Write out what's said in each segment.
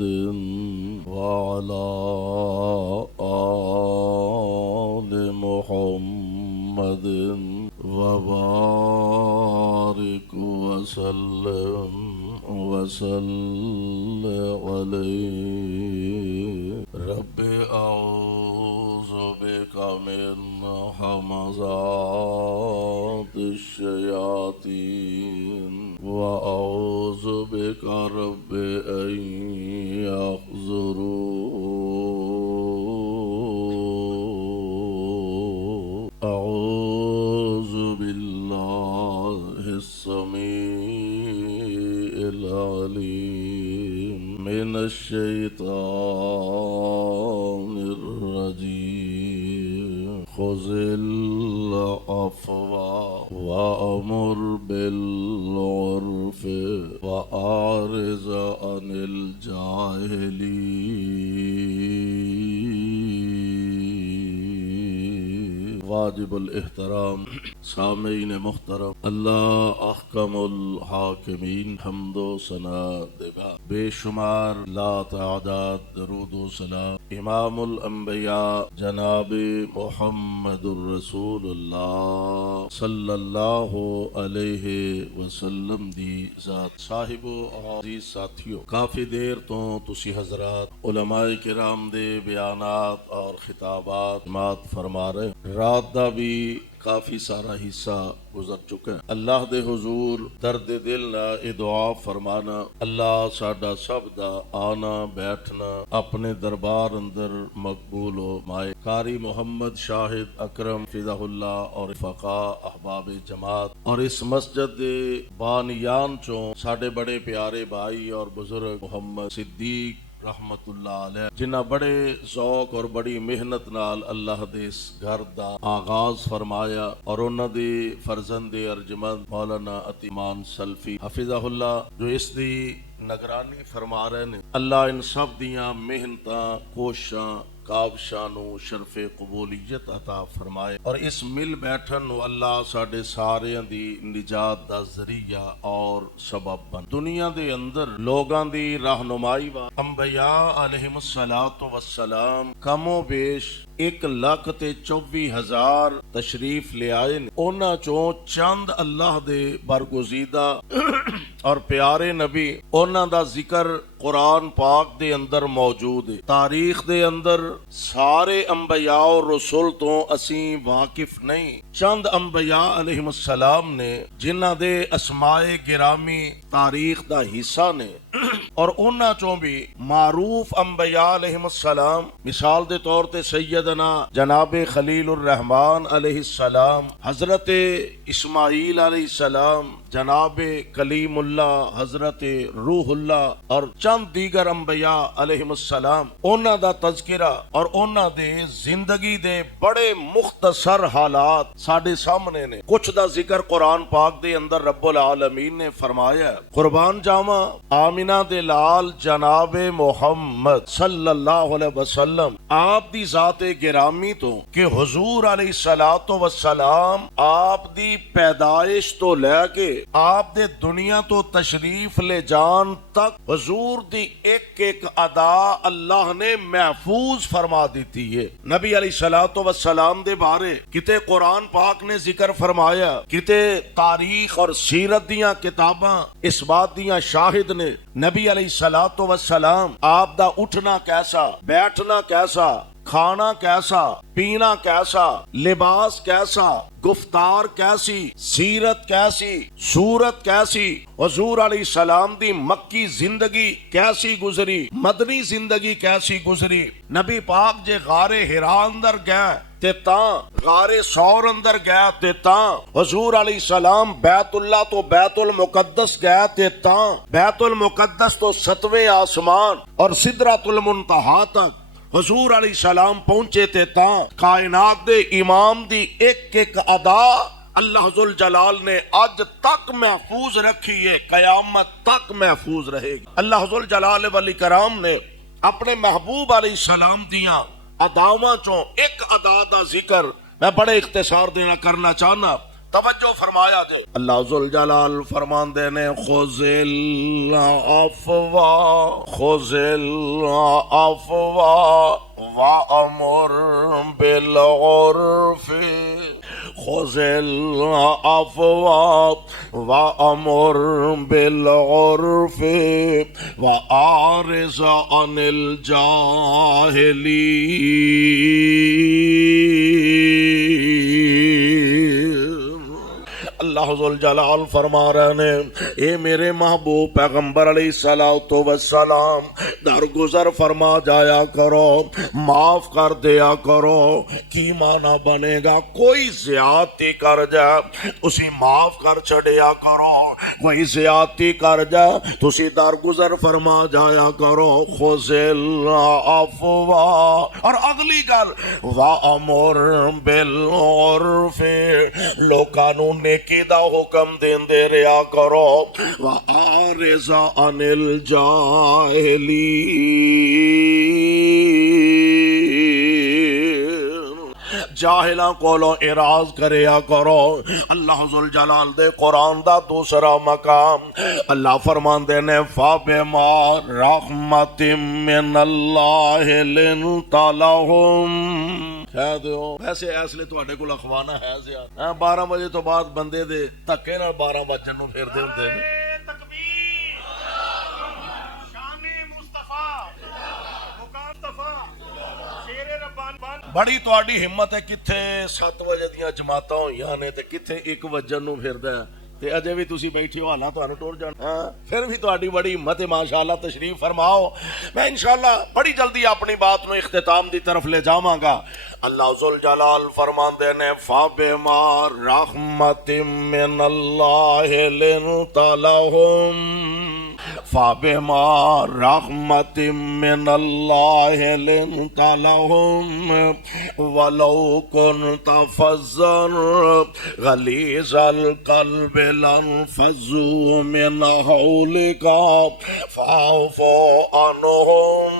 محمد وعلى آل محمد وبارك وسلم عليه رب أعوذ بك من همزات الشياطين وأعوذ بك رب أن يحضرون أعوذ بالله السميع العليم من الشيطان الرجيم خذ العفو وأمر بالعرف وأعرض عن الجاهلين واجب الاحترام سامعین محترم، اللہ احکم الحاکمین حمد و ثنا دگا بے شمار لا تعداد درود و سلام امام الانبیاء جناب محمد الرسول اللہ صلی اللہ علیہ وسلم دی ذات صاحب و عزیز ساتھیو، کافی دیر تو تسی حضرات علماء کرام دے بیانات اور خطابات سماعت فرما رہے، رات دا بھی کافی سارا حصہ گزر چکا ہے۔ اللہ دے حضور درد دل نہ اے دعا فرمانا، اللہ ساڈا سب دا آنا بیٹھنا اپنے دربار اندر مقبول ہو مائے۔ قاری محمد شاہد اکرم فضہ اللہ اور فقہ احباب جماعت اور اس مسجد دے بانیان چوں ساڈے بڑے پیارے بھائی اور بزرگ محمد صدیق رحمت اللہ علیہ جنہ بڑے ذوق اور بڑی محنت نال اللہ دے اس گھر دا آغاز فرمایا اور انہاں دے فرزند ارجمند مولانا عطیمان سلفی حفظہ اللہ جو اس دی نگرانی فرما رہے نے، اللہ ان سب دیاں محنتاں کوشاں کاوشاں نو شرف قبولیت عطا فرمائے اور اس مل بیٹھن نو اللہ ساڈے ساریاں دی نجات دا ذریعہ اور سبب بن۔ دنیا دے اندر لوگاں دی رہنمائی و انبیاء علیہم الصلاۃ والسلام کم و بیش 1,24,000 تشریف لے آئے نے، انہاں چوں چند اللہ دے برگزیدہ اور پیارے نبی انہاں دا ذکر قرآن پاک دے اندر موجود ہے۔ تاریخ دے اندر سارے انبیاء اور رسول تو اسیں واقف نہیں، چند انبیاء علیہم السلام نے جنہ دے اسماء گرامی تاریخ دا حصہ نے اور انہاں چوں بھی معروف انبیاء علیہم السلام مثال دے طور تے سیدنا جناب خلیل الرحمن علیہ السلام، حضرت اسماعیل علیہ السلام، جناب کلیم اللہ، حضرت روح اللہ اور چند دیگر انبیاء علیہم السلام، انہاں دا تذکرہ اور انہاں دے زندگی دے بڑے مختصر حالات ساڈے سامنے نے۔ کچھ دا ذکر قرآن پاک دے اندر رب العالمین نے فرمایا، قربان جاواں آمینہ دے لال جناب محمد صلی اللہ علیہ وسلم آپ دی ذات گرامی تو کہ حضور علیہ الصلوۃ والسلام آپ دی پیدائش تو لے کے آپ دے دنیا تو تشریف لے جان تک حضور دی ایک ایک ادا اللہ نے محفوظ فرما دیتی ہے۔ نبی علیہ الصلوۃ والسلام دے بارے کتے قرآن پاک نے ذکر فرمایا، کتے تاریخ اور سیرت دیاں کتاباں اس بات دیاں شاہد نے، نبی علیہ الصلوۃ والسلام آپ دا اٹھنا کیسا، بیٹھنا کیسا، کھانا کیسا، پینا کیسا، لباس کیسا، گفتار کیسی، سیرت کیسی، صورت کیسی، حضور علیہ السلام دی مکی زندگی کیسی گزری، مدنی زندگی کیسی گزری۔ نبی پاک جے غار حرا اندر گئے تے تاں غار ثور اندر گیا تے تاں حضور علیہ السلام بیت اللہ تو بیت المقدس گیا تے تاں بیت المقدس تو 7ویں آسمان اور سدرۃ المنتہا تک حضور علیہ السلام پہنچے تے تاں کائنات دے امام دی ایک ایک ادا اللہ ذوالجلال نے آج تک محفوظ رکھی ہے، قیامت تک محفوظ رہے گی۔ اللہ ذوالجلال والاکرام نے اپنے محبوب علیہ السلام دیاں اداواں چوں ایک ادا دا ذکر میں بڑے اختصار دینا کرنا چاہنا۔ توجہ فرمایا جے اللہ ذوالجلال فرماندے نے خذل عفوا خذل عفوا وامر بالعرف خذل عفوا وامر بالعرف واعرض عن الجاہلین۔ اللہ ذوالجلال فرما رہے ہیں اے میرے محبوب پیغمبر علیہ الصلوۃ والسلام درگزر فرما جایا کرو، معاف کر دیا کرو۔ کی معنی بنے گا؟ کوئی زیادتی کر جائے تسی معاف کر چھڑیا کرو، کوئی زیادتی کر جائے تسی درگزر فرما جایا کرو۔ خذل عفوا، اور اگلی گل وامر بالعرف، لوکاں نوں نیکی دا حکم دیندے رہیا کرو۔ وَأَعْرِضْ عَنِ الْجَاهِلِينَ، جاہلاں کولوں اعراض کریا کرو۔ اللہ ذوالجلال دے قرآن دا دوسرا مقام اللہ فرماندے نے فَبِمَا رَحْمَةٍ مِّنَ اللَّهِ لِنْتَ لَهُمْ۔ کہہ دیو ویسے ایسلے تواڈے کول اخوانا ہے زیادہ 12 بجے تو بعد بندے دے دھکے نال 12 بجن نوں پھردے ہوندے نے۔ تکبیر، شان مصطفیٰ، مقام مصطفیٰ، شیر ربانی۔ بڑی تواڈی ہمت ہے، کتھے 7 بجے دیاں جماعتاں ہوئیاں نے تے کتھے 1 بجن نوں پھردا ہے تے اجے بھی تسی بیٹھے ہو، حالاں تانوں ٹر جان۔ پھر بھی تہاڈی بڑی ہمت ہے، ماشاءاللہ۔ تشریف فرماؤ، میں انشاءاللہ بڑی جلدی اپنی بات نو اختتام دی طرف لے جاواں گا۔ اللہ ذوالجلال فرماندے نے فَبِمَا رَحْمَةٍ مِّنَ اللَّهِ لِنْتَ لَهُمْ فَبِمَا رَحْمَةٍ مِّنَ اللَّهِ لِنْتَ لَهُمْ وَلَوْ كُنْتَ فَظًّا غَلِيظَ الْقَلْبِ لَانفَضُّوا مِنْ حَوْلِكَ فَاعْفُ عَنْهُمْ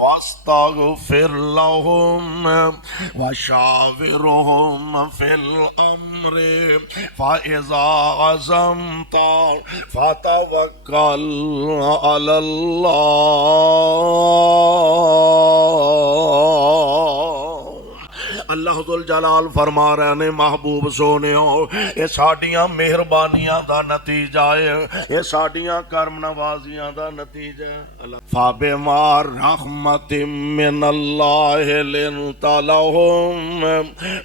وَاسْتَغْفِرْ لَهُمْ وَشَاوِرْهُمْ فِي الْأَمْرِ فَإِذَا عَزَمْتَ فَتَوَكَّلْ عَلَى اللَّهِ۔ اللہ ذوالجلال فرما رہے نے محبوب سونےو، یہ ساڈیاں مہربانیاں دا نتیجہ ہے، یہ ساڈیاں کرم نوازیاں دا نتیجہ ہے۔ فَبِمَا رَحْمَةٍ مِّنَ اللَّهِ لِنْتَ لَهُمْ،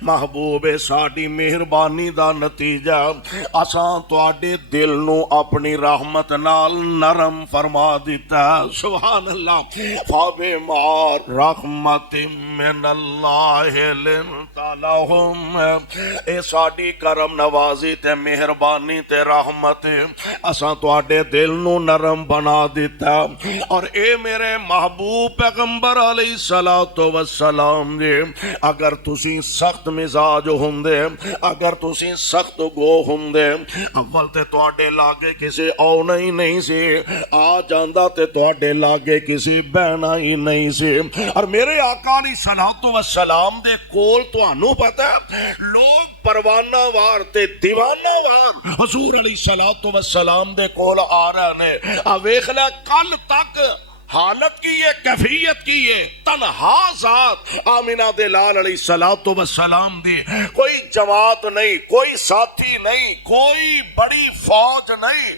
محبوب ساڈی مہربانی دا نتیجہ اساں تواڈے دل نو اپنی رحمت نال نرم فرما دیتا ہے۔ سبحان اللہ۔ فَبِمَا رَحْمَةٍ مِّنَ اللَّهِ لِنْتَ لَهُمْ، اے ساڈی کرم نوازی تے مہربانی تے رحمت اساں تواڈے دل نو نرم بنا دیتا۔ اور اے میرے محبوب پیغمبر علیہ الصلوۃ والسلام جی، اگر تسی سخت مزاج ہوندے، اگر تسی سخت گو ہوندے، اول تے تواڈے لاگے کسی آنا ہی نہیں سی، آ جاندا تے تواڈے لاگے کسی بہنا ہی نہیں سی۔ اور میرے آقا علیہ الصلوۃ والسلام دے کول تانوں پتہ ہے لوگ پروانہ وار تے دیوانہ وار حضور علیہ الصلوۃ والسلام دے کول آ رہے نے۔ ویکھ لے کل تک حالت کی ہے، کیفیت کی ہے، تنہا ذات آمینہ دے لال علیہ الصلوۃ والسلام دی، کوئی جماعت نہیں، کوئی ساتھی نہیں، کوئی بڑی فوج نہیں۔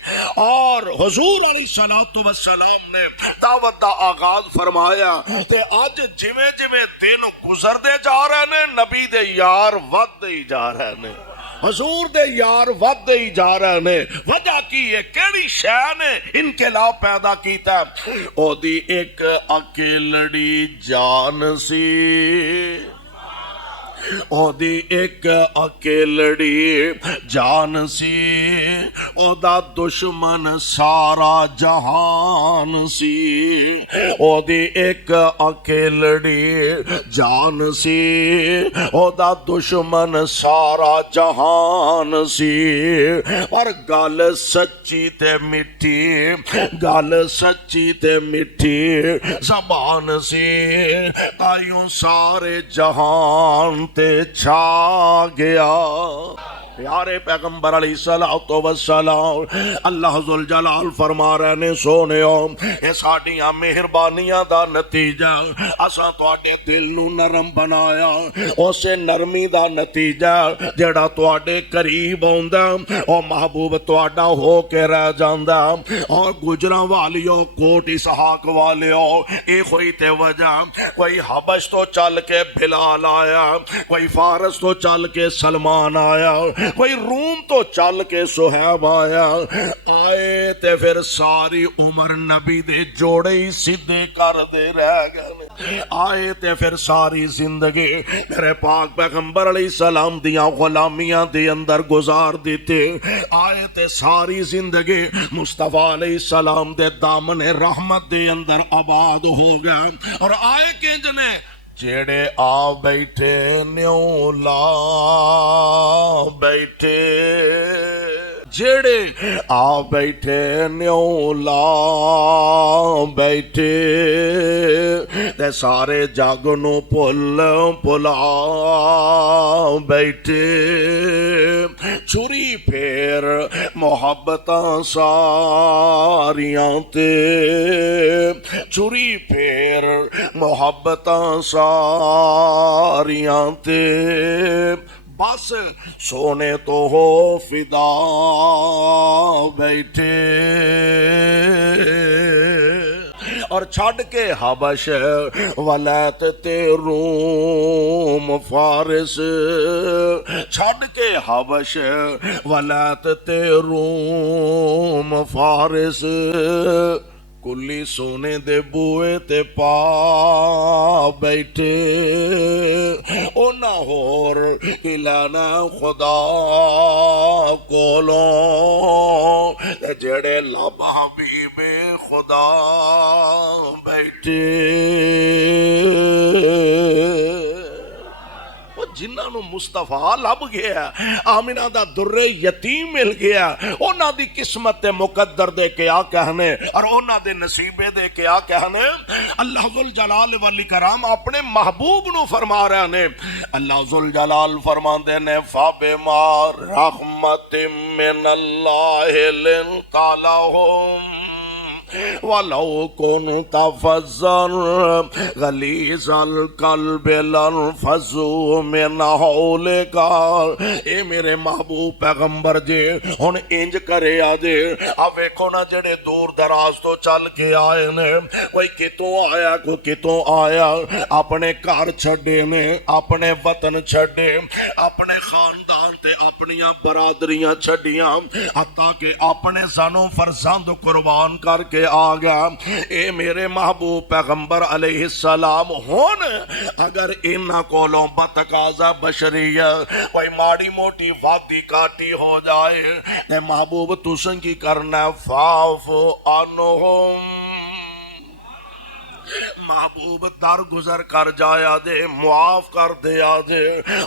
اور حضور علیہ الصلوۃ والسلام نے دعوت دا آغاز فرمایا تے اج جویں جویں دن گزردے جا رہے نے، نبی دے یار ودے ہی جا رہے نے، حضور دے یار ودے ہی جا رہے نے۔ وجہ کی ہے؟ کیڑی شے نے انقلاب پیدا کیتا؟ او دی ایک اکیلڑی جان سی، او دی ایک اکیلڑی جان سی، او دا دشمن سارا جہان سی۔ او دی ایک اکیلڑی جان سی، او دا دشمن سارا جہان سی۔ اور گل سچی تے میٹھی، گل سچی تے میٹھی زبان سی، تائیوں سارے جہان تے چھا گیا۔ پیارے پیغمبر علیہ الصلوۃ والسلام اللہ ذوالجلال فرما رہے نے سونےو اے ساڈیاں مہربانیاں دا نتیجہ اساں تواڈے دل نو نرم بنایا اسے نرمی دا نتیجہ جڑا تواڈے قریب ہوندا او محبوب تواڈا ہو کے رہ جاندا اور گجراں والیو کوٹ اسحاق والیو اے کوئی تے وجہ کوئی حبش تو چل کے بلال آیا کوئی فارس تو چل کے سلمان آیا کوئی روم تو چل کے سہیب آیا آئے تے پھر ساری عمر نبی دے جوڑے ہی سیدھے کر دے رہ گئے آئے تے پھر ساری زندگی میرے پاک پیغمبر علیہ السلام دیاں غلامیاں دے اندر گزار دیتے آئے تے ساری زندگی مصطفیٰ علیہ السلام دے دامن رحمت دے اندر آباد ہو گئے اور آئے کہ جنے جیڑے آ بیٹھے نیو لا بیٹھے جیڑے آ بیٹھے نیو لا بیٹھے تے سارے جگ نو پل پلا بیٹھے چھری پھیر محبتاں ساریاں تے چھری پھیر محبتاں ساریاں تے بس سونے تو ہو فدا بیٹھے اور چھڑ کے حبش ولایت تے روم فارس چھڑ کے حبش ولایت تے روم فارس کلی سونے دے بوئے تے پا بیٹھے او نہ ہور کلانا خدا کولوں جڑے لب حبیب خدا بیٹھے جنہاں نو مصطفیٰ لب گیا آمنہ دا در یتیم مل گیا انہاں دی قسمت مقدر دے کیا کہنے اور انہاں دے نصیبے دے کیا کہنے اللہ ذوالجلال والاکرام اپنے محبوب نو فرما رہے نے اللہ ذوالجلال فرما دے نے فَبِمَا رَحْمَةٍ مِّنَ اللَّهِ لِنْتَ لَهُمْ وَلَوْ كُنْتَ فَظًّا غَلِيظَ الْقَلْبِ لَانفَضُّوا مِنْ حَوْلِكَ اے میرے محبوب پیغمبر جی ہن انج کرے آ جے آ ویکھو نا جڑے دور دراز تو چل کے آئے نے کوئی کتوں آیا کوئی کتوں آیا اپنے گھر چھڈے نے اپنے وطن چھڈے اپنے خاندان تے اپنیاں برادریاں چھڈیاں حتیٰ کہ اپنے زنوں فرزند قربان کر کے آ گیا اے میرے محبوب پیغمبر علیہ السلام ہون اگر انہاں کولوں بتقاضا بشریہ کوئی ماڑی موٹی وادی کاٹی ہو جائے اے محبوب تسن کی کرنا فاف عنہم محبوب در گزر کر جایا دے معاف کر دیا دے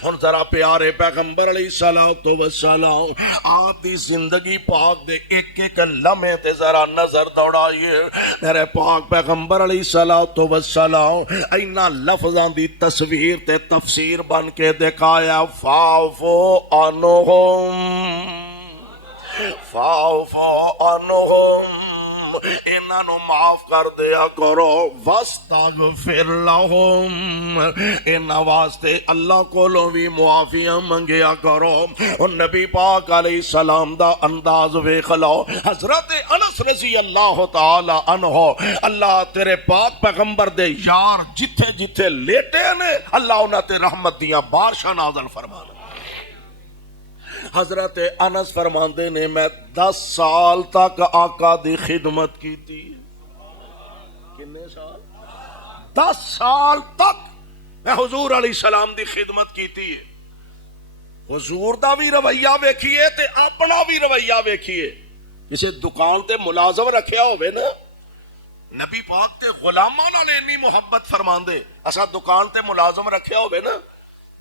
ہن ذرا پیارے پیغمبر علیہ الصلوۃ والسلام آپ دی زندگی پاک دے ایک ایک لمحے تے ذرا نظر دوڑائیے میرے پاک پیغمبر علیہ الصلوۃ والسلام اینا لفظاں دی تصویر تے تفسیر بن کے دکھایا فاعفو عنہم فاعفو عنہم انہاں نو معاف کر دیا کرو واستغفر لہم انہاں واسطے اللہ کولوں بھی معافیاں منگیا کرو اور نبی پاک علیہ السلام دا انداز ویکھ لو حضرت انس رضی اللہ تعالی عنہ اللہ تیرے پاک پیغمبر دے یار جتھے جتھے لیٹے نے اللہ انہاں تے رحمت دیاں بارشاں نازل فرما لے حضرت انس فرماندے نے میں 10 سال تک آقا دی خدمت کی تھی کنے سال 10 سال تک میں حضور علیہ السلام دی خدمت کی تھی حضور دا بھی رویہ ویکھیے تے اپنا بھی رویہ ویکھیے جسے دکان تے ملازم رکھیا ہوئے نا نبی پاک تے غلاماں نال اتنی محبت فرماندے اسا دکان تے ملازم رکھیا ہوئے نا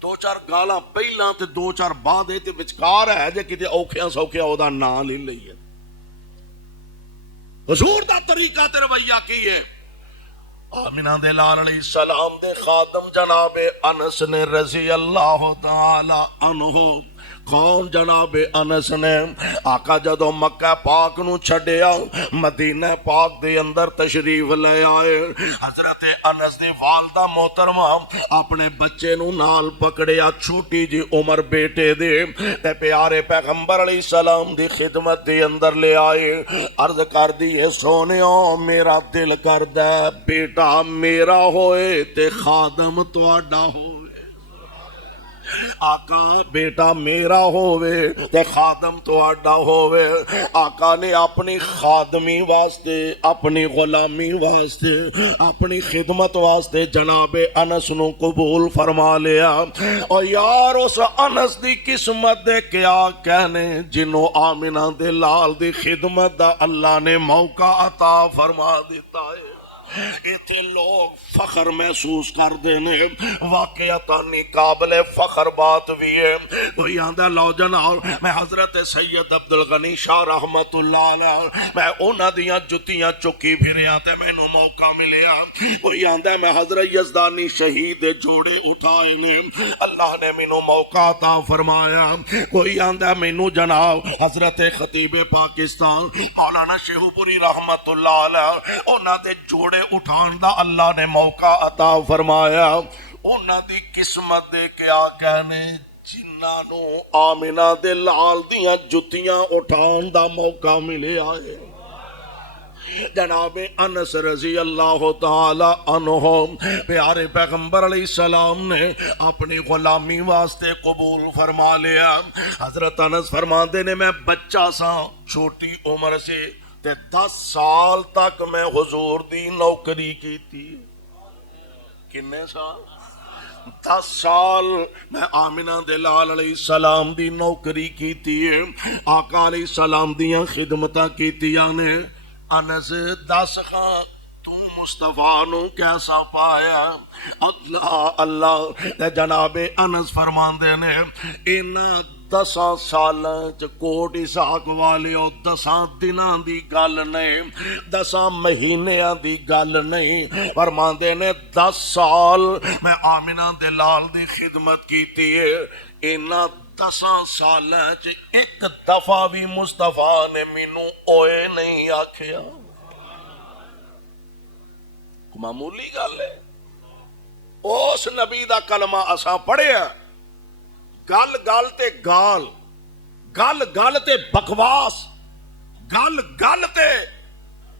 2-4 گالاں پہلاں تے 2-4 بعد تے وچکار ہے جے کتے اوکھیاں سوکھیاں او دا نام لے لئیے حضور دا طریقہ تے رویہ کی ہے آمنہ دے لال علیہ السلام دے خادم جناب انس نے رضی اللہ تعالی عنہ کون؟ جناب انس نے۔ آقا جدو مکہ پاک نو چھڈیا مدینہ پاک دے اندر تشریف لے آئے، حضرت انس دی والدہ محترمہ اپنے بچے نو نال پکڑیا، چھوٹی جی عمر بیٹے دے، تے پیارے پیغمبر علیہ السلام دی خدمت دے اندر لے آئے۔ عرض کر دیے سونیو میرا دل کردا ہے بیٹا میرا ہوئے تے خادم تہاڈا ہوئے۔ آقا بیٹا میرا ہووے تے خادم تہاڈا ہووے۔ آقا نے اپنی خادمی واسطے، اپنی غلامی واسطے، اپنی خدمت واسطے جناب انس نو قبول فرما لیا۔ اور یار اس انس دی قسمت دے کیا کہنے جنوں آمنہ دے لال دی خدمت دا اللہ نے موقع عطا فرما دیتا ہے۔ ایتھے لوگ فخر محسوس کر دینے، واقعتاً قابل فخر بات بھی ہے۔ کوئی آندہ لو جناب میں حضرت سید عبدالغنی شاہ رحمت اللہ علیہ میں اونا دیاں جتیاں چکی پھریا تے میں نو موقع ملیا۔ کوئی آندہ میں حضرت یزدانی شہید جوڑے اٹھائے نے، اللہ نے میں نو موقع عطا فرمایا۔ کوئی آندہ میں نو جناب حضرت خطیب پاکستان مولانا شیخو پوری رحمت اللہ علیہ اونا دے جوڑے اٹھان دا اللہ نے موقع عطا فرمایا۔ اونا دی قسمت دے کیا کہنے جنہاں نو آمنہ دے لال دیاں جتیاں اٹھان دا موقع ملے آئے۔ جناب انس رضی اللہ تعالی عنہ پیارے پیغمبر علیہ السلام نے اپنی غلامی واسطے قبول فرما لیا۔ حضرت انس فرماندے نے میں بچہ سا، چھوٹی عمر سے تے 10 سال تک میں حضور دی نوکری کی تھی۔ کنے سال؟ 10 سال میں آمنہ دلال علیہ السلام دی نوکری کی تھی، آقا علیہ السلام دیاں خدمتاں کی تیاں نے۔ انس دس خان تو مصطفیٰ نو کیسا پایا؟ اللہ اللہ جناب انس فرماندے نے انہاں 10 سالاں چ کوٹ اسحاق والیو 10 دناں دی گل نہیں، 10 مہینیاں دی گل نہیں، فرماندے نے 10 سال میں آمنہ دلال دی خدمت کیتی ہے۔ انہاں 10 سالاں چ ایک دفعہ بھی مصطفیٰ نے مینوں اوئے نہیں آکھیا۔ معمولی گل ہے، اس نبی دا کلمہ اساں پڑھیا، گل گل تے گال، گل گل تے بکواس، گل گل تے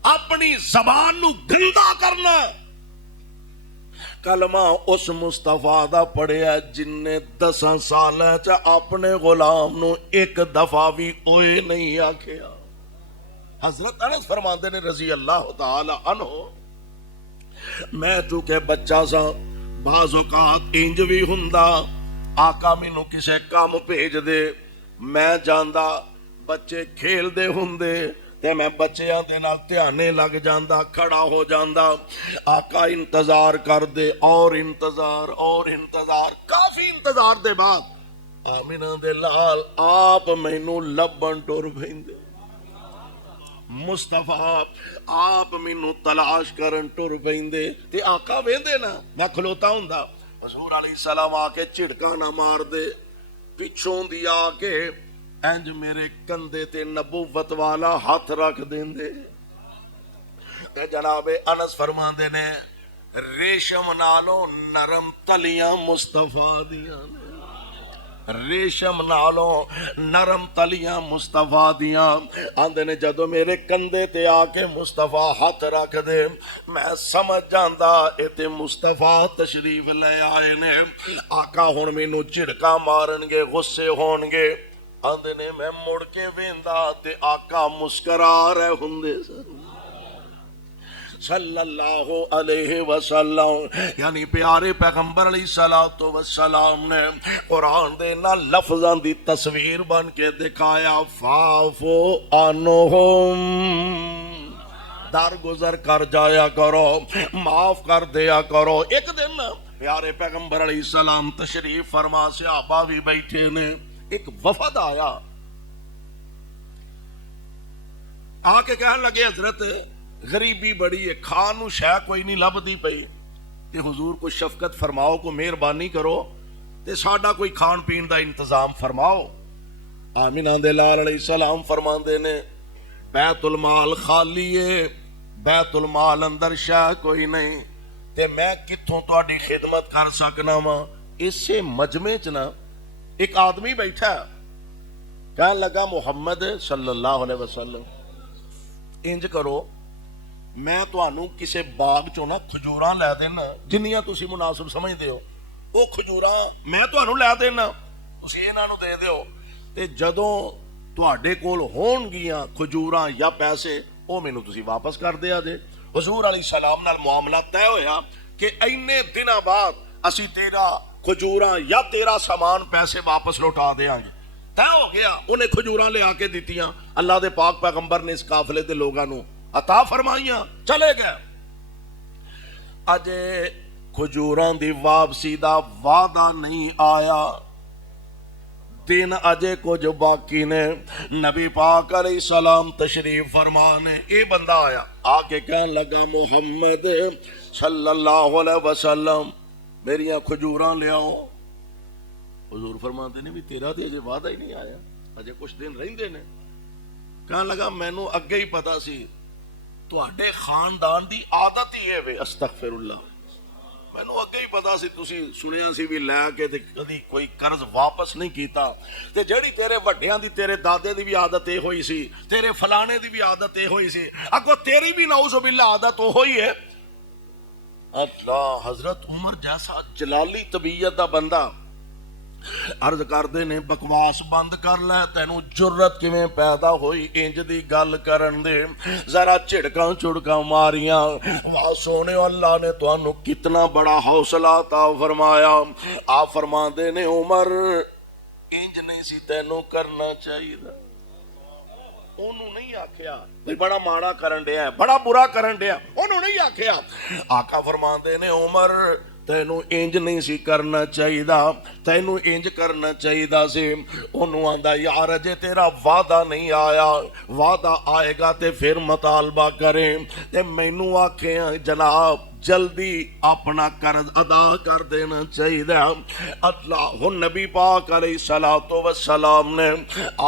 اپنی زبان نو گندا کرنا۔ کلمہ اس مصطفیٰ دا پڑھیا جن نے 10 سالاں چ اپنے غلام نو ایک دفعہ بھی اوئے نہیں آکھیا۔ حضرت انس فرماندے نے رضی اللہ تعالی عنہ میں چونکہ بچہ سا، بعض اوقات انج بھی ہوندا آقا مینوں کسے کام بھیج دے، میں جاندا بچے کھیل دے ہوندے تے میں بچیاں دے نال دھیانے لگ جاندا، کھڑا ہو جاندا، آقا انتظار کر دے اور انتظار اور انتظار، کافی انتظار دے بعد آمنہ دے لال آپ مینوں لبن ٹر پیندے، مصطفیٰ آپ مینوں تلاش کرن ٹر پیندے تے آقا ویندے نا میں کھلوتا ہوندا، حضور علیہ السلام آ کے جھڑکا نہ مار دے، پچھوں دی آ کے انج میرے کندھے تے نبوت والا ہاتھ رکھ دیندے۔ تے جناب انس فرماندے نے ریشم نالوں نرم تلیاں مصطفیٰ دیاں نے، ریشم نالوں نرم تلیاں مصطفیٰ دیاں، آندے نے جدو میرے کندھے تے آ کے مصطفیٰ ہاتھ رکھ دے میں سمجھ جاندا اے تے مصطفیٰ تشریف لے آئے نے، آقا ہن مینوں جھڑکا مارن گے، غصے ہون گے، آندے نے میں مڑ کے ویندا تے آقا مسکرا رہے ہوندے صلی اللہ علیہ وسلم۔ یعنی پیارے پیغمبر علیہ السلام نے قرآن دے نا لفظاں دی تصویر بن کے دکھایا، فاعفو عنہم، درگزر کر جایا کرو، معاف کر دیا کرو۔ ایک دن پیارے پیغمبر علیہ السلام تشریف فرما، صحابہ بھی بیٹھے نے، ایک وفد آیا، آ کے کہنے لگے حضرت غریبی بڑی ہے، کھانو شے کوئی نہیں لبدی پئی، تے حضور کو شفقت فرماؤ، کو مہربانی کرو تے ساڈا کوئی کھان پین دا انتظام فرماؤ۔ آمینہ دے لال علیہ السلام فرماندے نے بیت المال خالی ہے، بیت المال اندر شاہ کوئی نہیں، تے میں کتھوں تہاڈی خدمت کر سکنا وا؟ اسے مجمع چ نا ایک آدمی بیٹھا کہنے لگا محمد صلی اللہ علیہ وسلم انج کرو، میں تانوں کسے باغ چوں نا کھجوراں لے دینا جنیاں تسی مناسب سمجھدے ہو، وہ کھجوراں میں تانوں لے دینا، تسی انہاں نوں دے دیو، تے جدوں تواڈے کول ہون گیاں کھجوراں یا پیسے او مینوں تسی واپس کر دیا جے۔ حضور علیہ السلام نال معاملہ طے ہویا کہ اینے دناں بعد اسی تیرا کھجوراں یا تیرا سامان پیسے واپس لوٹا دیاں گے۔ طے ہو گیا، انہیں کھجوراں لے آ کے دیتیاں، اللہ دے پاک پیغمبر نے اس قافلے دے لوگاں نوں عطا فرمائیاں، چلے گئے۔ اجے کھجوراں دی واپسی دا وعدہ نہیں آیا، دن اجے کچھ باقی نے، نبی پاک علیہ السلام تشریف فرمانے، اے بندہ آیا آ کے کہنے لگا محمد صلی اللہ علیہ وسلم میریاں کھجوراں لے آؤ۔ حضور فرماتے نے بھی تیرا تے اجے وعدہ ہی نہیں آیا، اجے کچھ دن رہندے نے۔ کہنے لگا مینوں اگے ہی پتا سی تواڈے خاندان دی عادت ہی ہے وے استغفر اللہ، مینوں اگے ہی پتا سی تسی سنیا سی بھی لے کے تے کدی کوئی قرض واپس نہیں کیتا، تے جڑی تیرے وڈیاں دی تیرے دادے دی بھی عادت اے ہوئی سی، تیرے فلانے دی بھی عادت اے ہوئی سی، اگو تیری بھی نعوذ باللہ عادت او ہوئی ہے۔ اللہ حضرت عمر جیسا جلالی طبیعت دا بندہ عرض کردے نے بکواس بند کر لے، تینوں جرت کیویں پیدا ہوئی انج دی گل کرن دے، ذرا جھڑکاں چڑکاں ماریاں، واہ سونے اللہ نے تانوں کتنا بڑا حوصلہ عطا فرمایا۔ آپ فرماندے نے عمر انج نہیں سی تینوں کرنا چاہیے، انہوں نہیں آکھیا بھئی بڑا ماڑا کرن دیا ہے، بڑا برا کرن دیا، انہوں نہیں آکھیا۔ آقا فرماندے نے عمر تینوں انج نہیں سی کرنا چاہیے، تینوں انج کرنا چاہیے سی۔ انہوں آندا یار اجے تیرا وعدہ نہیں آیا، وعدہ آئے گا تے پھر مطالبہ کریں، تے مینوں آکھیں جناب جلدی اپنا قرض ادا کر دینا چاہیے۔ اللہ نبی پاک علیہ الصلوۃ والسلام نے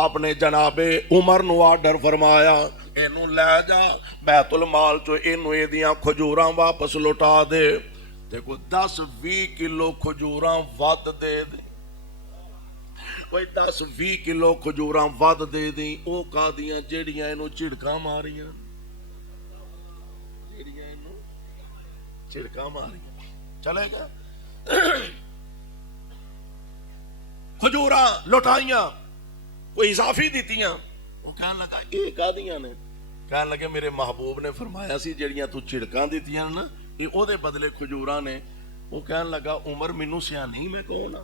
آپ نے جناب عمر نو آرڈر فرمایا اینو لے جا بیت المال چو اینو ایدیاں کھجوراں واپس لوٹا دے، دیکھو 10-20 کلو کھجوراں ود دے دے، کوئی 10-20 کلو کھجوراں ود دے دیں، او کا دیاں جیڑیاں اینو چڑکاں ماریاں، جیڑیاں اینو چڑکاں ماریاں، چلے گا کھجوراں لوٹائیاں، کوئی اضافی دیتیاں، وہ کہنے لگا ایک آدیاں نے، کہنے لگے میرے محبوب نے فرمایا سی جیڑیاں تو چڑکاں دیتیاں نا یہ او دے بدلے کھجوراں نے۔ وہ کہنے لگا عمر مینوں سیا نہیں میں کون ہاں؟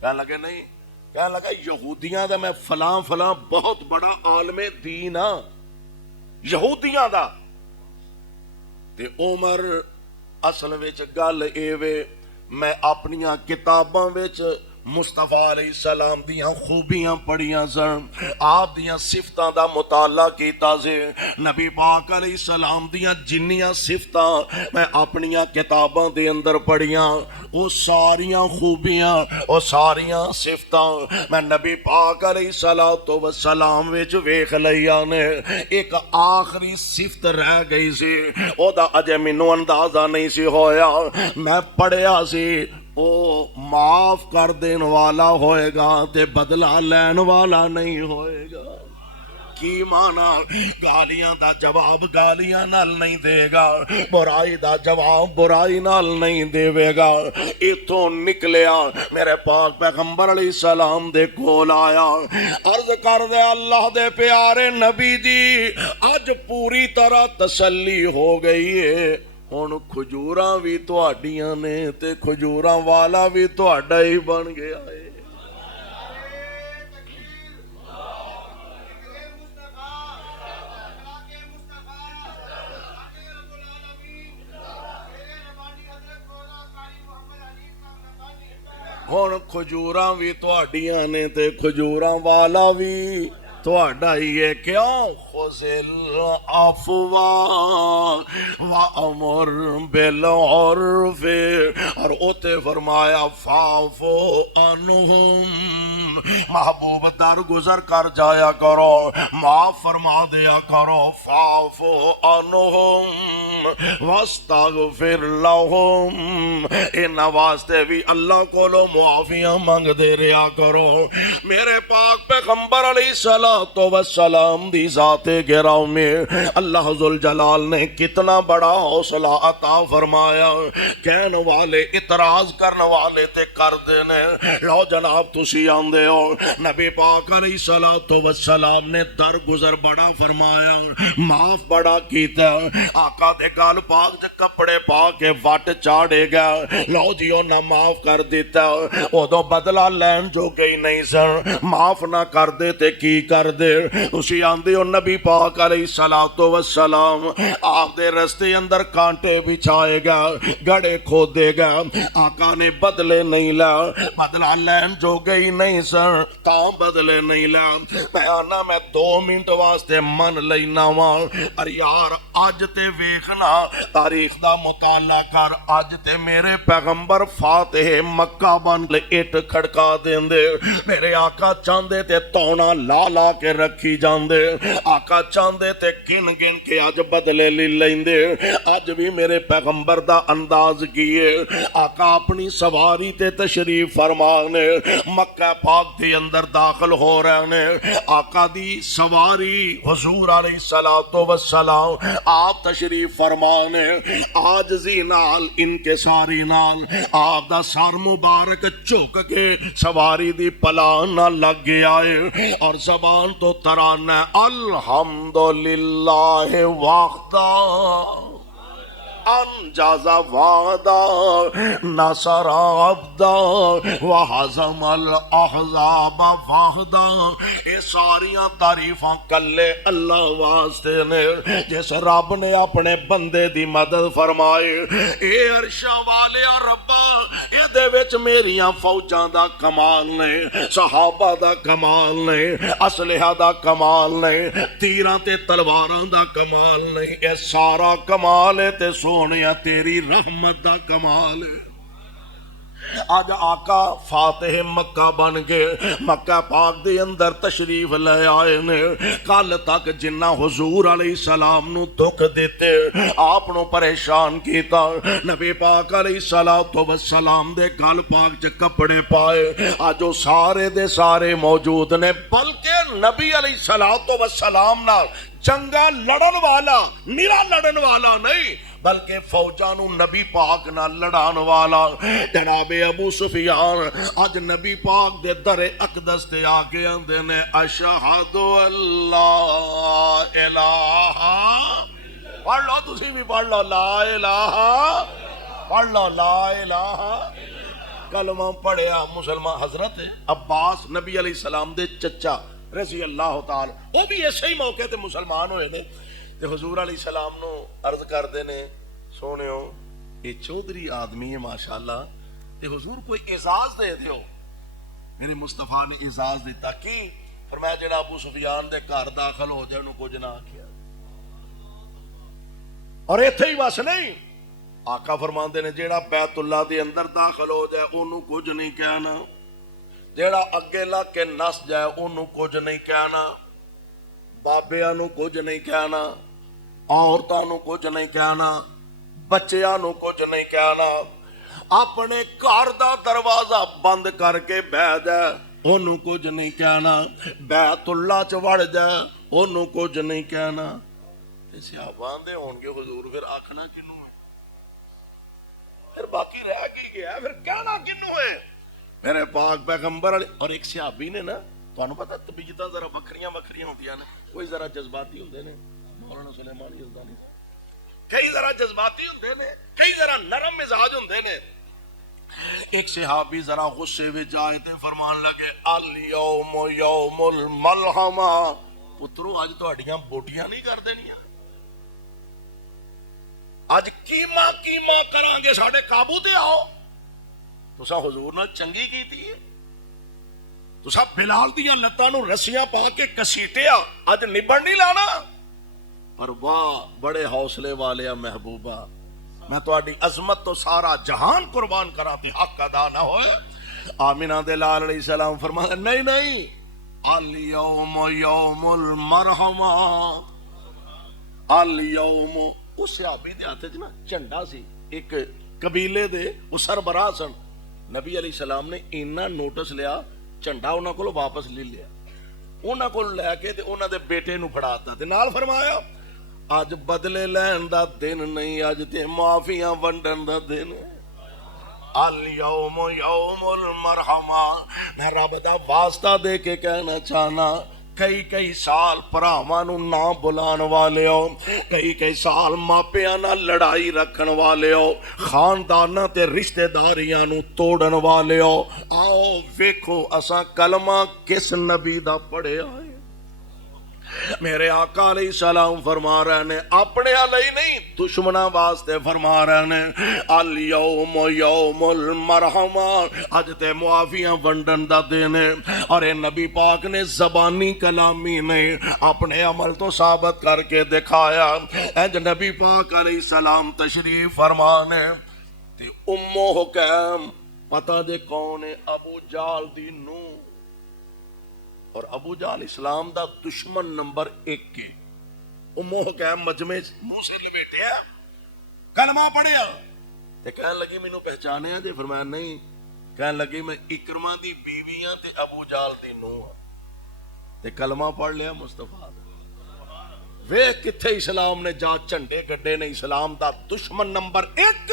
کہنے لگے نہیں، کہنے لگا یہودیاں دا میں فلاں فلاں بہت بڑا عالم دین ہاں یہودیاں دا۔ تے عمر اصل وچ گل اے وے میں اپنیاں کتاباں وچ مصطفیٰ علیہ السلام دیاں خوبیاں پڑھیاں سن، آپ دیاں صفتاں دا مطالعہ کیتا سے، نبی پاک علیہ السلام دیاں جنیاں صفتاں میں اپنیاں کتاباں دے اندر پڑھیاں، وہ ساریاں خوبیاں وہ ساریاں صفتاں میں نبی پاک علیہ السلام وچ ویکھ لیاں نے۔ ایک آخری صفت رہ گئی سی، او دا اجے مینوں اندازہ نہیں سی ہویا، میں پڑھیا سی او معاف کر دین والا ہوئے گا تے بدلہ لین والا نہیں ہوئے گا۔ کی معنی؟ گالیاں دا جواب گالیاں نال نہیں دے گا، برائی دا جواب برائی نال نہیں دے گا۔ اتوں نکلیا میرے پاک پیغمبر علیہ السلام دے کول آیا، عرض کر دے اللہ دے پیارے نبی جی اج پوری طرح تسلی ہو گئی ہے، ہن کھجوراں بھی تہاڈیاں نے تے کھجوراں والا بھی تہاڈا ہی بن گیا ہے۔ ہن کھجوراں بھی تہاڈیاں نے تے کھجوراں والا بھی تہاڈا ہی ہے کیوں خذل عفوا وامر بالعرف اور اوتے فرمایا فاعف عنہم محبوب در گزر کر جایا کرو معاف فرما دیا کرو فاعف عنہم واستغفر لہم ان واسطے بھی اللہ کولو معافیاں منگ دے رہا کرو میرے پاک پیغمبر علیہ السلام دی ذات گرامی اللہ ذوالجلال نے کتنا بڑا حوصلہ عطا فرمایا کہن والے اعتراض کرنے والے تے کر دینے لو جناب تسی آندے ہو نبی پاک علیہ السلام نے درگزر بڑا فرمایا معاف بڑا کیتا آقا دے گال پاک جے کپڑے پا کے وٹ چاڑے گا لو جیو نہ معاف کر دیتا ادو بدلہ لین جو گئی نہیں سن معاف نہ کر دے تے کی کر دے اسی آندے ہو نبی پاک علیہ السلام آپ دے رستے اندر کانٹے بچھائے گا گڑے کھودے گا آقا نے بدلے نہیں لا بدلہ لین جو گئی نہیں سن تاں بدلے نہیں لا میں آنا میں 2 منٹ واسطے من لینا وان اور یار آج تے ویکھنا تاریخ دا مطالعہ کر آج تے میرے پیغمبر فاتح مکہ بن لے اٹ کھڑکا دیں دے میرے آقا چاندے تے تونا لا لا کے رکھی جاندے آقا چاندے تے گن گن کے آج بدلے لی لیندے آج بھی میرے پیغمبر دا انداز کیے آقا اپنی سواری تے تشریف فرمانے مکہ پاک دے اندر داخل ہو رہے نے آقا دی سواری حضور علیہ السلام آپ تشریف فرمانے آجزی نال انکساری نال آپ دا سر مبارک چک کے سواری دی پلان نہ لگ گیا ہے اور زبان تو ترانہ الحمدللہ وحدہ انجاز وعدہ نصر عبدہ وحزم الاحزاب وحدہ یہ ساریاں تعریفاں کلے اللہ واسطے نے جس رب نے اپنے بندے دی مدد فرمائی اے عرشاں والے ربا اے دے وچ میریاں فوجاں دا کمال نے صحابہ دا کمال نے اسلحہ دا کمال نے تیراں تے تلواراں دا کمال نہیں اے سارا کمال ہے تے سونیا تیری رحمت دا کمال ہے آج آقا فاتح مکہ بن گئے مکہ پاک دے اندر تشریف لے آئے نے کل تک جنہ حضور علیہ السلام نو دکھ دیتے آپ نو پریشان کیتا نبی پاک علیہ السلام دے گل پاک چ کپڑے پائے آج وہ سارے دے سارے موجود نے بلکہ نبی علیہ السلام نال چنگا لڑن والا میرا لڑن والا نہیں بلکہ فوجانو نبی پاک نہ لڑان والا جناب ابو سفیان آج نبی پاک دے در اقدس تے آگے اندے نے اشہد اللہ الہ پڑھ لو تسی بھی پڑھ لو لا الہ پڑھ لو لا الہ کلمہ پڑھیا مسلمان حضرت عباس نبی علیہ السلام دے چچا رضی اللہ تعالی وہ بھی ایسے ہی موقع تے مسلمان ہوئے نے تے حضور علیہ السلام نو عرض کر دینے سونےو یہ چودھری آدمی ہے ماشاءاللہ تے حضور کوئی اعزاز دے دیو میرے مصطفیٰ نے اعزاز دیتا کی فرمایا جڑا ابو سفیان دے گھر داخل ہو جائے انہوں کچھ نہ آکھیا اور ایتھے ہی بس نہیں آقا فرماندے نے جڑا بیت اللہ دے اندر داخل ہو جائے انہوں کچھ نہیں کہنا جیڑا اگے لگ کے نس جائے انہوں کچھ نہیں کہنا بابیاں نو کچھ نہیں کہنا عورتاں نو کچھ نہیں کہنا بچیاں نو کچھ نہیں کہنا اپنے گھر دا دروازہ بند کر کے بہ جائے انہوں کچھ نہیں کہنا بیت اللہ چ وڑ جائے انہوں کچھ نہیں کہنا صحابہ دے ہون گے حضور پھر آکھنا کنوں ہے پھر باقی رہ کی گیا پھر کہنا کنوں ہے میرے پاک پیغمبر اور ایک صحابی نے نا تانوں پتہ طبیعتاں ذرا وکھریاں ہوندیاں نے کوئی ذرا جذباتی ہوندے نے مولانا سلیمان یزدانی کئی ذرا جذباتی ہوندے نے کئی ذرا نرم مزاج ہوندے نے ایک صحابی ذرا غصے وچ آئے تے فرمان لگے الیوم یوم الملحمہ پترو اج تہاڈیاں بوٹیاں نہیں کر دینیاں اج کیما کران گے ساڈے قابو تے آؤ تساں حضور نال چنگی کیتی ہے تو سب بلال دیاں لتاں نو رسیاں پا کے کسیٹیا اج نبڑ نہیں لانا. پر واہ بڑے حوصلے والے محبوبہ، میں تہاڈی عظمت تو سارا جہان قربان کرا تے حق ادا نہ ہوئے. آمینہ دے لال علیہ السلام فرمایا نہیں نہیں، الیوم یوم المرحمہ. الیوم اس صحابی دے ہاتھ وچ نا جھنڈا سی، ایک قبیلے دے وہ سربراہ سن. نبی علیہ السلام نے اینا نوٹس لیا، جھنڈا انہاں کولوں واپس لے لیا، انہاں کول لے کے تے انہاں دے بیٹے نو پھڑاتا تے نال فرمایا اج بدلے لین دا دن نہیں، اج تے معافیاں ونڈن دا دن ہے. الیوم یوم المرحمہ. میں رب دا واسطہ دے کے کہنا چاہنا، کئی سال پراواں نو نہ بلان والے ہو، کئی سال ماپیاں نال لڑائی رکھن والے ہو، خانداناں تے رشتہ داریاں نو توڑن والے ہو، آؤ ویکھو اساں کلمہ کس نبی دا پڑھیا ہے. میرے آقا علیہ السلام فرما رہے نے اپنے علیہ نہیں دشمناں واسطے فرما رہے نے الیوم یوم المرحمہ. اج تے معافیاں ونڈن دا دن ہے. اور اے نبی پاک نے زبانی کلامی نہیں اپنے عمل تو ثابت کر کے دکھایا. اج نبی پاک علیہ السلام تشریف فرمانے تے امو حکیم پتہ دے کون ہے؟ ابو جال دی نو. اور ابو جہل اسلام دا دشمن نمبر 1 کے. امو حکیم مجمع منہ سے لپیٹیا کلمہ پڑھیا تے کہنے لگی مینوں پہچانیا جے؟ فرمایا نہیں. کہنے لگی میں اکرمہ دی بیویاں تے ابو جہل دی نو تے کلمہ پڑھ لیا مصطفیٰ. ویکھ کتھے اسلام نے جا جھنڈے گڈے نے. اسلام دا دشمن نمبر 1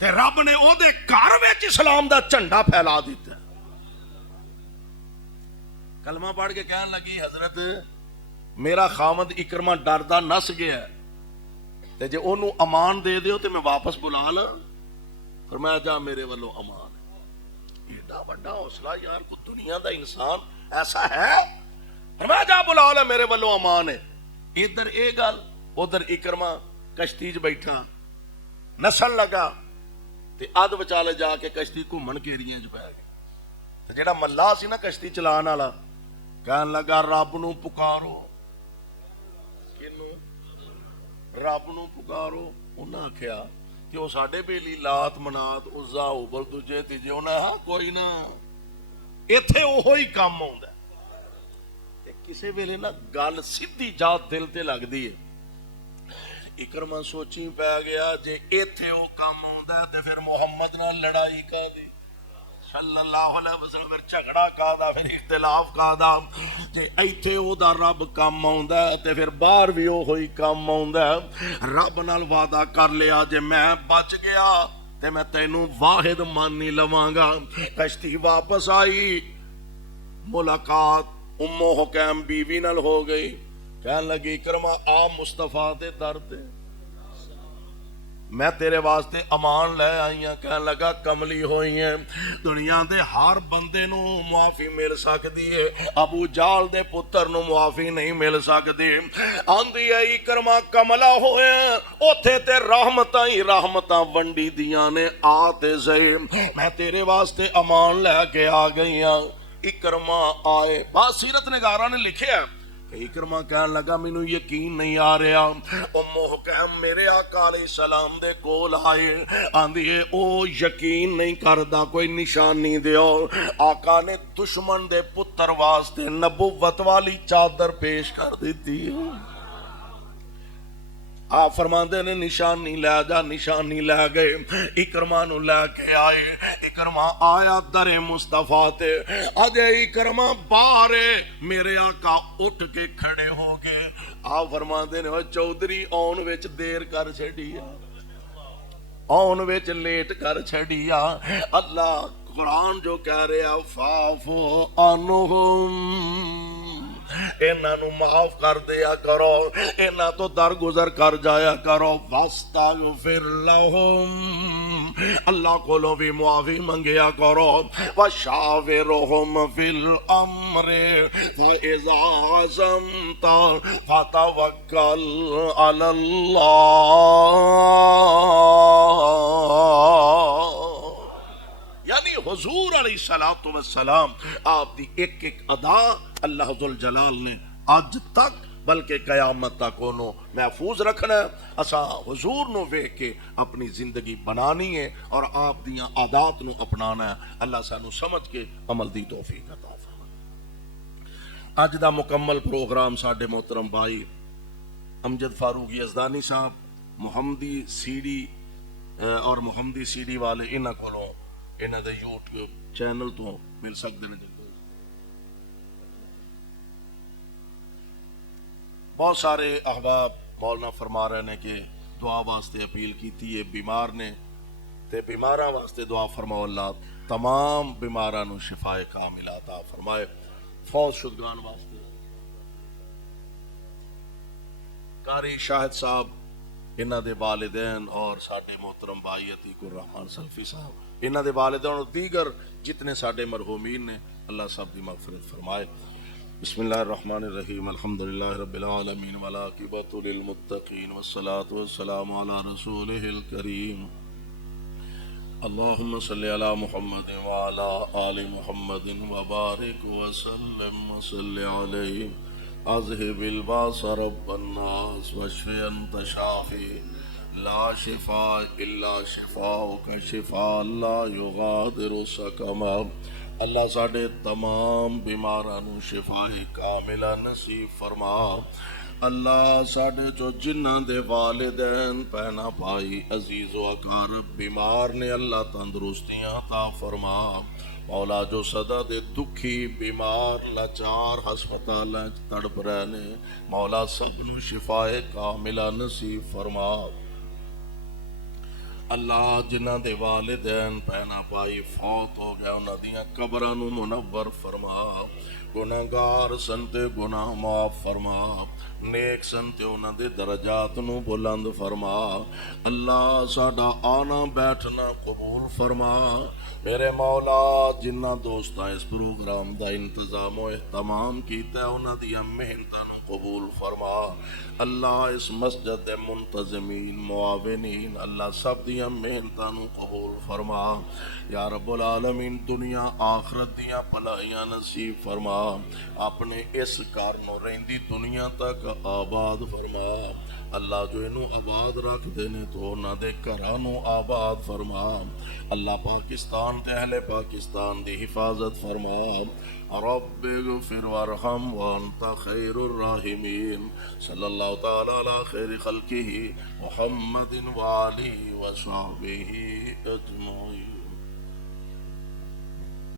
تے رب نے او دے گھر وچ اسلام دا جھنڈا پھیلا دیتا. کلمہ پڑھ کے کہنے لگی حضرت میرا خامد اکرمہ ڈردا نس گیا تے جے اونوں امان دے دیو تے میں واپس بلا لاں. فرمایا جا میرے والوں امان. ایڈا بڑا حوصلہ یار کو دنیا دا انسان ایسا ہے. فرمایا جا بلا لا میرے والوں امان ہے. ادھر اے گل ادھر اکرمہ کشتی چ بیٹھا نسن لگا تے اد وچالے جا کے کشتی گھومن گھیریاں چ پی گئی. جیڑا ملا سی نا کشتی چلان والا کہن لگا رب نو پکارو. کنوں؟ رب نو پکارو. انہاں آکھیا کہ وہ ساڈے بیلی لات منات عزا اوبر دوجے تیجے. انہاں ہاں کوئی نہ ایتھے اوہی کام آوندا. کسے ویلے نا گل سیدھی جات دل تے لگدی ہے. اکرمہ سوچی پی گیا جے ایتھے او کام آوندا تے پھر محمد نال لڑائی کا دی صلی اللہ علیہ وسلم. پھر جھگڑا کا دا پھر اختلاف کا دا. جے ایتھے او دا رب کام آوندا تے پھر باہر بھی او ہوئی کام آوندا. رب نال وعدہ کر لیا جے میں بچ گیا تے میں تینوں واحد مانی لواں گا. کشتی واپس آئی، ملاقات امو حکیم بیوی نال ہو گئی. کہنے لگی اکرمہ آ مصطفیٰ دے در تے میں تیرے واسطے امان لے آئی ہاں. کہنے لگا کملی ہوئی ہیں. دنیا دے ہر بندے نو معافی مل سکتی ہے، ابو جال دے پتر نو معافی نہیں مل سکتی. آندی ہے اکرمہ کملا ہوئے اوتھے تے رحمتاں ہی رحمتاں ونڈی دیاں نے. آ تے زہی میں تیرے واسطے امان لے کے آ گئی ہاں. اکرمہ آئے. بعض سیرت نگاراں نے لکھیا اکرمہ کہنے لگا مینوں یقین نہیں آ رہا. امو حکیم میرے آقا علیہ السلام دے کول آئے. آندی ہے او یقین نہیں کردا کوئی نشانی دیو. آقا نے دشمن دے پتر واسطے نبوت والی چادر پیش کر دیتی. آپ فرماندے نے نشانی لے جا. نشانی لے گئے. اکرمہ نو لے کے آئے. اکرمہ آیا در مصطفیٰ تے. اجے اکرمہ باہر میرے آقا اٹھ کے کھڑے ہو گئے. آپ فرماندے نے چودھری آن وچ دیر کر چھڑی آن وچ لیٹ کر چھڑی. اللہ قرآن جو کہہ رہا فاعفو عنہم انہاں نو معاف کر دیا کرو، انہاں تو درگزر کر جایا کرو. واستغفر لہم اللہ کولوں بھی معافی منگیا کرو. وشاورہم فی الامر فاذا عزمت فتوکل علی اللہ. یعنی حضور علیہ الصلوۃ والسلام آپ دی ایک ایک ادا اللہ ذوالجلال نے اج تک بلکہ قیامت تک انہوں محفوظ رکھنا ہے. اسا حضور نو ویکھ کے اپنی زندگی بنانی ہے اور آپ دیاں عادات نو اپنانا ہے. اللہ سانو سمجھ کے عمل دی توفیق عطا فرمائے. اج دا مکمل پروگرام ساڈے محترم بھائی امجد فاروق یزدانی صاحب محمدی سی ڈی اور محمدی سی ڈی والے انہاں کولوں انہاں دے یوٹیوب چینل تو مل سکدے نے. بہت سارے احباب مولانا فرما رہے ہیں کہ دعا واسطے اپیل کیتی ہے بیمار نے تے بیماراں واسطے دعا فرماؤ اللہ تمام بیماراں نو شفائے کاملہ عطا فرمائے. فوت شدگان واسطے قاری شاہد صاحب انہاں دے والدین اور ساڈے محترم بھائی عتیق الرحمان سلفی صاحب انہاں دے والدین اور دیگر جتنے ساڈے مرحومین نے اللہ سب دی مغفرت فرمائے. بسم اللہ الرحمن الرحیم الحمدللہ رب العالمین والعاقبۃ للمتقین والصلاة والسلام علی رسولہ الکریم اللہم صلی علی محمد وعلی آل محمد وبارک وسلم وصلی علیہ اذہب الباس رب الناس واشف انت شافی لا شفاء الا شفاؤک شفاء لا یغادر سقما. اللہ ساڈے تمام بیماراں نو شفائے کاملہ نصیب فرما. اللہ ساڈے جو جنہاں دے والدین پہنا بھائی عزیز و اقارب بیمار نے اللہ تندرستیاں عطا فرما. مولا جو صدا دے دکھی بیمار لاچار ہسپتالاں تڑپ رہے نے مولا سب نو شفائے کاملہ نصیب فرما. اللہ جنہ دے والدین پہنا پائی فوت ہو گیا انہاں دیاں قبراں نو منور فرما. گناہگار سنتے گناہ معاف فرما. نیک سنتے انہاں دے درجات نو بلند فرما. اللہ ساڈا آنا بیٹھنا قبول فرما. میرے مولا جنہ دوستاں اس پروگرام دا انتظام و اہتمام کیتا ہے انہاں دیاں محنتاں نو قبول فرما. اللہ اس مسجد دے منتظمین معاونین اللہ سب دیاں محنتاں نو قبول فرما. یا رب العالمین دنیا آخرت دیاں بھلائیاں نصیب فرما. اپنے اس کار نو رہندی دنیا تک آباد فرما. اللہ جو انہوں آباد رکھ دینے تو انہاں دے گھراں نو آباد فرما. اللہ پاکستان تے اہل پاکستان دی حفاظت فرما. رب اغفر وارحم وانت خیر الراحمین. صلی اللہ تعالی علی خیر خلقہ محمد وآلہ وصحبہ اجمعین.